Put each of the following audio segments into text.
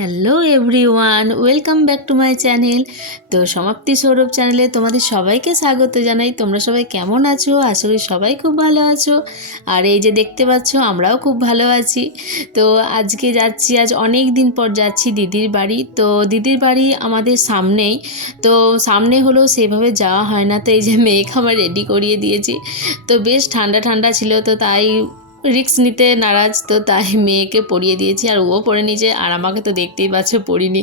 Hello everyone, welcome back to my channel. তো সমাপ্তি সৌরভ চ্যানেলে তোমাদের সবাইকে স্বাগত জানাই। তোমরা সবাই কেমন আছো? আশা করি সবাই খুব ভালো আছো। আর এই যে দেখতে পাচ্ছ, আমরাও খুব ভালো আছি। তো আজকে যাচ্ছি, আজ অনেক দিন পর যাচ্ছি দিদির বাড়ি। তো দিদির বাড়ি আমাদের সামনেই, তো সামনে হলেও সেভাবে যাওয়া হয় না। তো এই যে মেয়েকে আমার রেডি করিয়ে দিয়েছি। তো বেশ ঠান্ডা ঠান্ডা ছিল, তো তাই রিস্ক নিতে নারাজ, তো তাই মেয়েকে পরিয়ে দিয়েছি। আর ও পরে নিয়েছে, আর আমাকে তো দেখতেই পাচ্ছ পরিনি।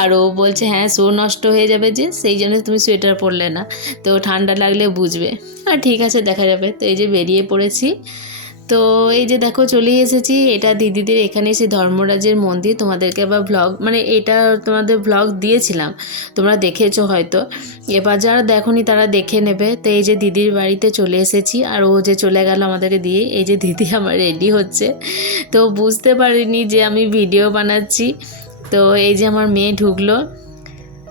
আর ও বলছে হ্যাঁ শো নষ্ট হয়ে যাবে, যে সেই জন্য তুমি সোয়েটার পরলে না, তো ঠান্ডা লাগলে বুঝবে। আর ঠিক আছে, দেখা যাবে। তো এই যে বেরিয়ে পড়েছি। তো এই যে দেখো চলেই এসেছি। এটা দিদিদের এখানে সেই ধর্মরাজের মন্দির। তোমাদেরকে আবার ভ্লগ, মানে এটা তোমাদের ভ্লগ দিয়েছিলাম, তোমরা দেখেছো হয়তো। এবার যারা দেখোনি তারা দেখে নেবে। তো এই যে দিদির বাড়িতে চলে এসেছি, আর ও যে চলে গেল আমাদেরকে দিয়ে। এই যে দিদি আমার রেডি হচ্ছে, তো বুঝতে পারিনি যে আমি ভিডিও বানাচ্ছি। তো এই যে আমার মেয়ে ঢুকলো,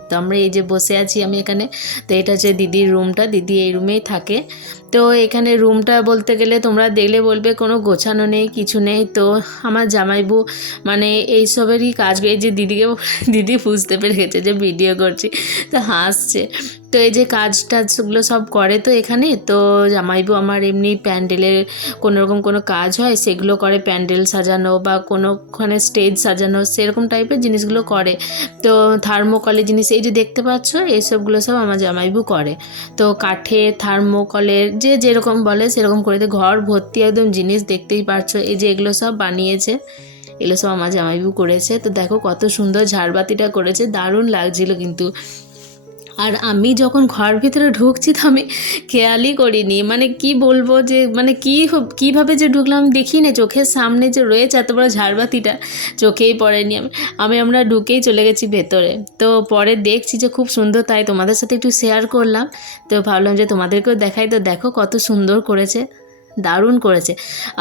তো আমরা এই যে বসে আছি আমি এখানে। তো এটা হচ্ছে দিদির রুমটা, দিদি এই রুমেই থাকে। তো এখানে রুমটা বলতে গেলে তোমরা দেখলে বলবে কোনো গোছানো নেই, কিছু নেই। তো আমার জামাইবু মানে এইসবেরই কাজ, এই যে দিদিকে দিদি বুঝতে পেরে গেছে যে ভিডিও করছি, তো হাসছে। তো এই যে কাজ টাজগুলো সব করে তো এখানে। তো জামাইবু আমার এমনি প্যান্ডেলের কোনো রকম কোনো কাজ হয় সেগুলো করে, প্যান্ডেল সাজানো বা কোনোখানে স্টেজ সাজানো সেরকম টাইপের জিনিসগুলো করে। তো থার্মোকলের জিনিস এই যে দেখতে পাচ্ছ, এইসবগুলো সব আমার জামাইবু করে। তো কাঠের থার্মোকলের যে যেরকম বলে সেরকম করে। তো ঘর ভর্তি একদম জিনিস দেখতেই পারছো। এই যে এগুলো সব বানিয়েছে, এগুলো সব আমার জামাইবু করেছে। তো দেখো কত সুন্দর ঝাড়বাতিটা করেছে, দারুণ লাগছিল কিন্তু। আর আমি যখন ঘর ভিতরে ঢুকছি তো আমি খেয়ালই করিনি, মানে কি বলবো যে মানে কীভাবে যে ঢুকলাম আমি দেখি না, চোখের সামনে যে রয়েছে এত বড় ঝাড়বাতিটা চোখেই পড়েনি। আমরা ঢুকেই চলে গেছি ভেতরে। তো পরে দেখছি যে খুব সুন্দর, তাই তোমাদের সাথে একটু শেয়ার করলাম। তো ভাবলাম যে তোমাদেরকেও দেখাই। তো দেখো কত সুন্দর করেছে, দারুণ করেছে।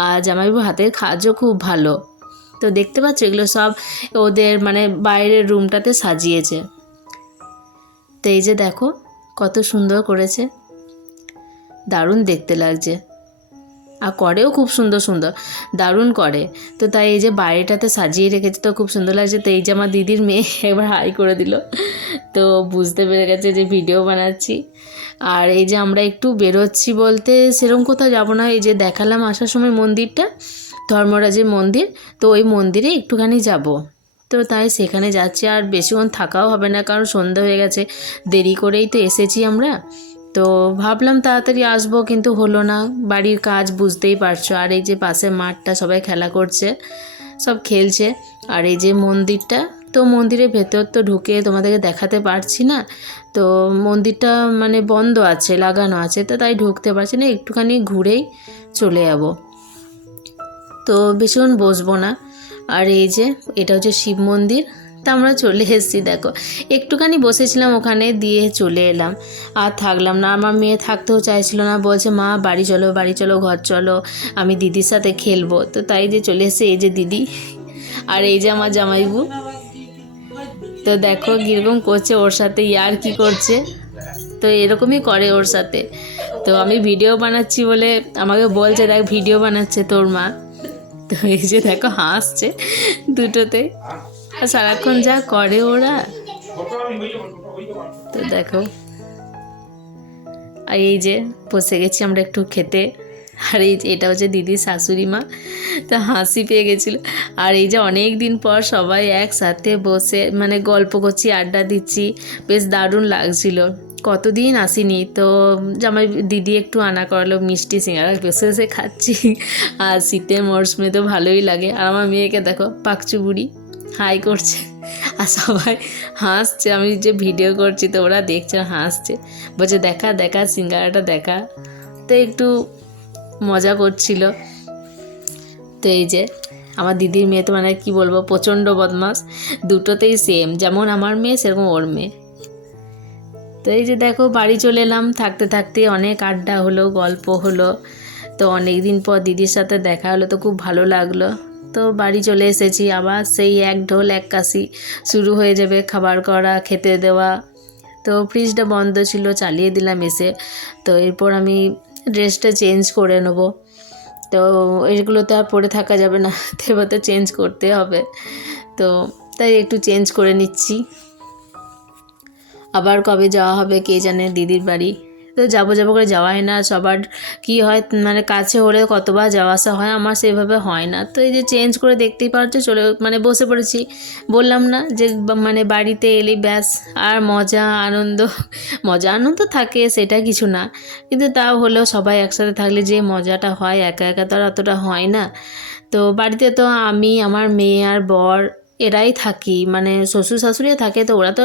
আর জামাইবাবু হাতের কাজও খুব ভালো। তো দেখতে পাচ্ছ এগুলো সব ওদের মানে বাইরের রুমটাতে সাজিয়েছে। তো এই যে দেখো কত সুন্দর করেছে, দারুণ দেখতে লাগছে। আর করেও খুব সুন্দর সুন্দর, দারুণ করে। তো তাই এই যে বাইরেটাতে সাজিয়ে রেখেছে, তো খুব সুন্দর লাগছে। তো এই যে আমার দিদির মেয়ে একবার হাই করে দিল, তো বুঝতে পেরে গেছে যে ভিডিও বানাচ্ছি। আর এই যে আমরা একটু বেরোচ্ছি বলতে সেরকম কোথাও যাবো না, এই যে দেখালাম আসার সময় মন্দিরটা, ধর্মরাজের মন্দির। তো ওই মন্দিরে একটুখানি যাব, তো তাই সেখানে যাচ্ছি। আর বেশিক্ষণ থাকাও হবে না, কারণ সন্ধ্যা হয়ে গেছে, দেরি করেই তো এসেছি আমরা। তো ভাবলাম তাড়াতাড়ি আসবো, কিন্তু হলো না, বাড়ির কাজ বুঝতেই পারছো। আর এই যে পাশে মাঠটা, সবাই খেলা করছে, সব খেলছে। আর এই যে মন্দিরটা, তো মন্দিরের ভেতর তো ঢুকে তোমাদেরকে দেখাতে পারছি না। তো মন্দিরটা মানে বন্ধ আছে, লাগানো আছে, তো তাই ঢুকতে পারছি না, একটুখানি ঘুরেই চলে যাব। তো বেশিক্ষণ বসবো না। আর এই যে এটা হচ্ছে শিব মন্দির। তা আমরা চলে এসেছি, দেখো একটুখানি বসেছিলাম ওখানে, দিয়ে চলে এলাম। আর থাকলাম না, আমার মেয়ে থাকতেও চাইছিল না, বলছে মা বাড়ি চলো বাড়ি চলো, ঘর চলো, আমি দিদির সাথে খেলবো। তো তাই যে চলে এসেছে এই যে দিদি, আর এই যে আমার জামাইবু। তো দেখো কীরকম করছে ওর সাথে, ইয়ার কি করছে, তো এরকমই করে ওর সাথে। তো আমি ভিডিও বানাচ্ছি বলে আমাকে বলছে দেখ ভিডিও বানাচ্ছে তোর মা। তো এই যে দেখো হাসছে দুটোতে, আর সারাক্ষণ যা করে ওরা। তো দেখো, আর এই যে বসে গেছি আমরা একটু খেতে। আর এই যে এটা হচ্ছে দিদির শাশুড়ি মা, তো হাসি পেয়ে গেছিলো। আর এই যে অনেক দিন পর সবাই একসাথে বসে মানে গল্প করছি, আড্ডা দিচ্ছি, বেশ দারুণ লাগছিল। কতদিন আসিনি। তো জামাই দিদি একটু আনা করালো মিষ্টি সিঙ্গারা, বসে বসে খাচ্ছি। আর শীতের মরশুমে তো ভালোই লাগে। আর আমার মেয়েকে দেখো পাকচু বুড়ি হাই করছে, আর সবাই হাসছে, আমি যে ভিডিও করছি তো ওরা দেখছে হাসছে, বলছে দেখা দেখা সিঙ্গারাটা দেখা। তো একটু মজা করছিল। তো এই যে আমার দিদির মেয়ে তো মানে কি বলবো, প্রচণ্ড বদমাস, দুটোতেই সেম, যেমন আমার মেয়ে সেরকম ওর মেয়ে। তো এই যে দেখো বাড়ি চলে এলাম, থাকতে থাকতে অনেক আড্ডা হলো, গল্প হলো। তো অনেক দিন পর দিদির সাথে দেখা হলো, তো খুব ভালো লাগলো। তো বাড়ি চলে এসেছি, আবার সেই এক ঢোল এক কাশি শুরু হয়ে যাবে, খাবার করা, খেতে দেওয়া। তো ফ্রিজটা বন্ধ ছিল, চালিয়ে দিলাম এসে। তো এরপর আমি ড্রেসটা চেঞ্জ করে নেবো। তো এইগুলো তো আর পরে থাকা যাবে না, তো এবার তো চেঞ্জ করতে হবে। তো তাই একটু চেঞ্জ করে নিচ্ছি। আবার কবে যাওয়া হবে কে জানে দিদির বাড়ি। তো যাবো করে যাওয়া হয় না, সবার কি হয় মানে কাছে হলে কতবার যাওয়া আসা হয়, আমার সেভাবে হয় না। তো এই যে চেঞ্জ করে দেখতেই পাচ্ছ চলে মানে বসে পড়েছি। বললাম না যে মানে বাড়িতে এলে ব্যাস আর মজা আনন্দ থাকে, সেটা কিছু না, কিন্তু তাও হলেও সবাই একসাথে থাকলে যে মজাটা হয় একা একা তো আর অতটা হয় না। তো বাড়িতে তো আমি, আমার মেয়ে আর বর এরাই থাকি, মানে শ্বশুর শাশুড়িও থাকে, তো ওরা তো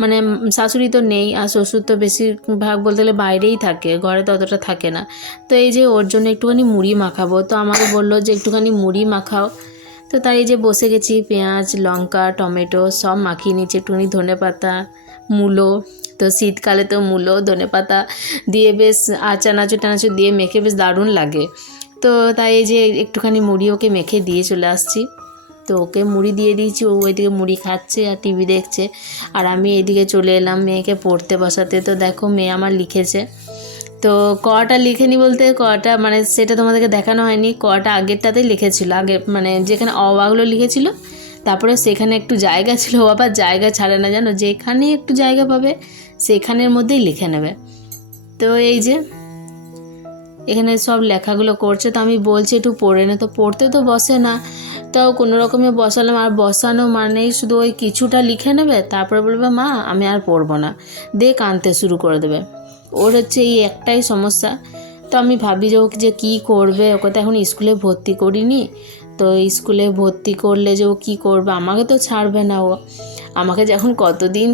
মানে শাশুড়ি তো নেই, আর শ্বশুর তো বেশিরভাগ বলতে গেলে বাইরেই থাকে, ঘরে তো অতটা থাকে না। তো এই যে ওর জন্য একটুখানি মুড়ি মাখাবো, তো আমাকে বললো যে একটুখানি মুড়ি মাখাও। তো তাই এই যে বসে গেছি, পেঁয়াজ লঙ্কা টমেটো সব মাখিয়ে নিচ্ছি, একটুখানি ধনেপাতা মূলো, তো শীতকালে তো মূলো ধনেপাতা দিয়ে বেশ চানাচুর টানাচুর দিয়ে মেখে বেশ দারুণ লাগে। তো তাই এই যে একটুখানি মুড়ি ওকে মেখে দিয়ে চলে আসছি। তো ওকে মুড়ি দিয়ে দিয়েছি, ও ওইদিকে মুড়ি খাচ্ছে আর টিভি দেখছে, আর আমি এইদিকে চলে এলাম মেয়েকে পড়তে বসাতে। তো দেখো মেয়ে আমার লিখেছে, তো কটা লিখেনি বলতে কটা মানে সেটা তোমাদেরকে দেখানো হয়নি, কটা আগেরটাতেই লিখেছিল, আগে মানে যেখানে অবাগুলো লিখেছিল, তারপরে সেখানে একটু জায়গা ছিল, ও আবার জায়গা ছাড়ে না জানো, যেখানে একটু জায়গা পাবে সেখানের মধ্যেই লিখে নেবে। তো এই যে এখানে সব লেখাগুলো করছে, তো আমি বলছি একটু পড়ে নে, তো পড়তে তো বসে না, তাও কোনো রকমে বসালাম। আর বসানো মানেই শুধু ওই কিছুটা লিখে নেবে, তারপরে বলবে মা আমি আর পড়বো না, দিয়ে কাঁদতে শুরু করে দেবে। ওর হচ্ছে এই একটাই সমস্যা। তো আমি ভাবি যে ওকে যে কী করবে, ওকে তো এখন স্কুলে ভর্তি করিনি, তো স্কুলে ভর্তি করলে যে ও কী করবে, আমাকে তো ছাড়বে না ও, আমাকে যখন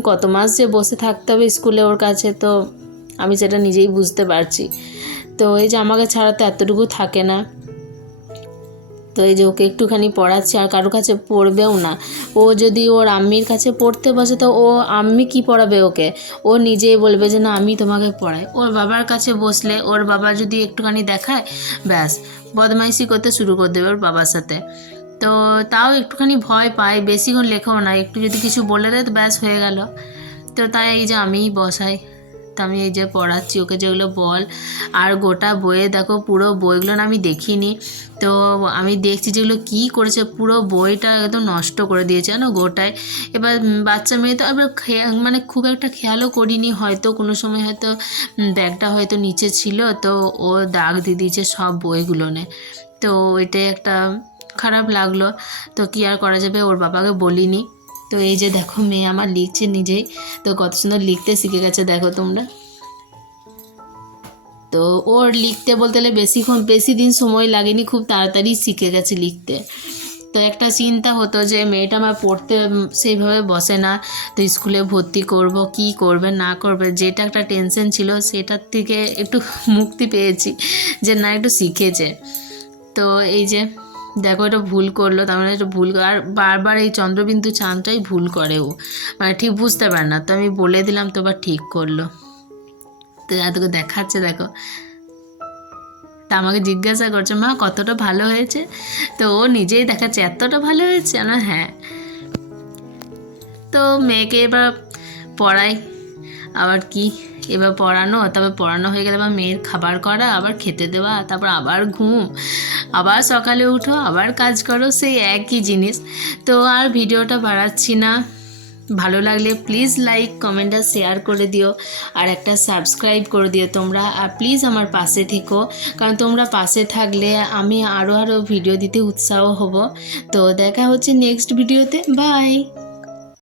কত মাস যে বসে থাকতে হবে স্কুলে ওর কাছে, তো আমি সেটা নিজেই বুঝতে পারছি। তো এই যে আমাকে ছাড়া তো এতটুকু থাকে না। তো এই যে ওকে একটুখানি পড়াচ্ছি, আর কারোর কাছে পড়বেও না। ও যদি ওর আম্মির কাছে পড়তে বসে, তো ও আম্মি কি পড়াবে ওকে, ও নিজেই বলবে যে না আমি তোমাকে পড়াই। ওর বাবার কাছে বসলে ওর বাবা যদি একটুখানি দেখায়, ব্যাস বদমাইশি করতে শুরু করে দেবে ওর বাবার সাথে। তো তাও একটুখানি ভয় পায়, বেশিক্ষণ লেখাও না, একটু যদি কিছু বলে দেয় তো ব্যাস হয়ে গেল। তো তাই এই যে আমিই বসাই, তো আমি এই যে পড়াচ্ছি ওকে যেগুলো বল। আর গোটা বইয়ে দেখো পুরো বইগুলো না আমি দেখিনি, তো আমি দেখছি যেগুলো কী করেছে, পুরো বইটা একদম নষ্ট করে দিয়েছে জানো গোটায়। এবার বাচ্চা মেয়ে তো এবার মানে খুব একটা খেয়ালও করিনি, হয়তো কোনো সময় হয়তো ব্যাগটা হয়তো নিচে ছিল, তো ও দাগ দিয়ে দিয়েছে সব বইগুলোনে। তো এটাই একটা খারাপ লাগলো, তো কী আর করা যাবে, ওর বাবাকে বলিনি। তো এই যে দেখো মেয়ে আমার লিখছে নিজেই, তো কত সুন্দর লিখতে শিখে গেছে দেখো তোমরা। তো ওর লিখতে বলতে গেলে বেশি দিন সময় লাগেনি, খুব তাড়াতাড়ি শিখে গেছে লিখতে। তো একটা চিন্তা হতো যে মেয়েটা আমার পড়তে সেইভাবে বসে না, তো স্কুলে ভর্তি করব কি করবে না করবে, যেটা একটা টেনশন ছিল সেটার থেকে একটু মুক্তি পেয়েছি, যে না একটু শিখেছে। তো এই যে দেখো এটা ভুল করলো, তার মানে এটা ভুল, আর বারবার এই চন্দ্রবিন্দু চাঁদটাই ভুল করে ও, মানে ঠিক বুঝতে পারে না। তো আমি বলে দিলাম তো আবার ঠিক করলো। তো তোকে দেখাচ্ছে দেখো, তা আমাকে জিজ্ঞাসা করছে মা কতটা ভালো হয়েছে, তো ও নিজেই দেখাচ্ছে এতটা ভালো হয়েছে না। হ্যাঁ, তো মেয়েকে এবার পড়াই, আবার কি এবার পড়ানো, তারপর পড়ানো হয়ে গেলে আবার মেয়ের খাবার করা, আবার খেতে দেওয়া, তারপর আবার ঘুম, আবার সকালে উঠো আবার কাজ করো, সেই একই জিনিস। তো আর ভিডিওটা বাড়াচ্ছি না, ভালো লাগলে প্লিজ লাইক কমেন্ট আর শেয়ার করে দিও, আর একটা সাবস্ক্রাইব করে দিও তোমরা, আর প্লিজ আমার পাশে থেকো, কারণ তোমরা পাশে থাকলে আমি আরও ভিডিও দিতে উৎসাহ হব। তো দেখা হচ্ছে নেক্সট ভিডিওতে, বাই।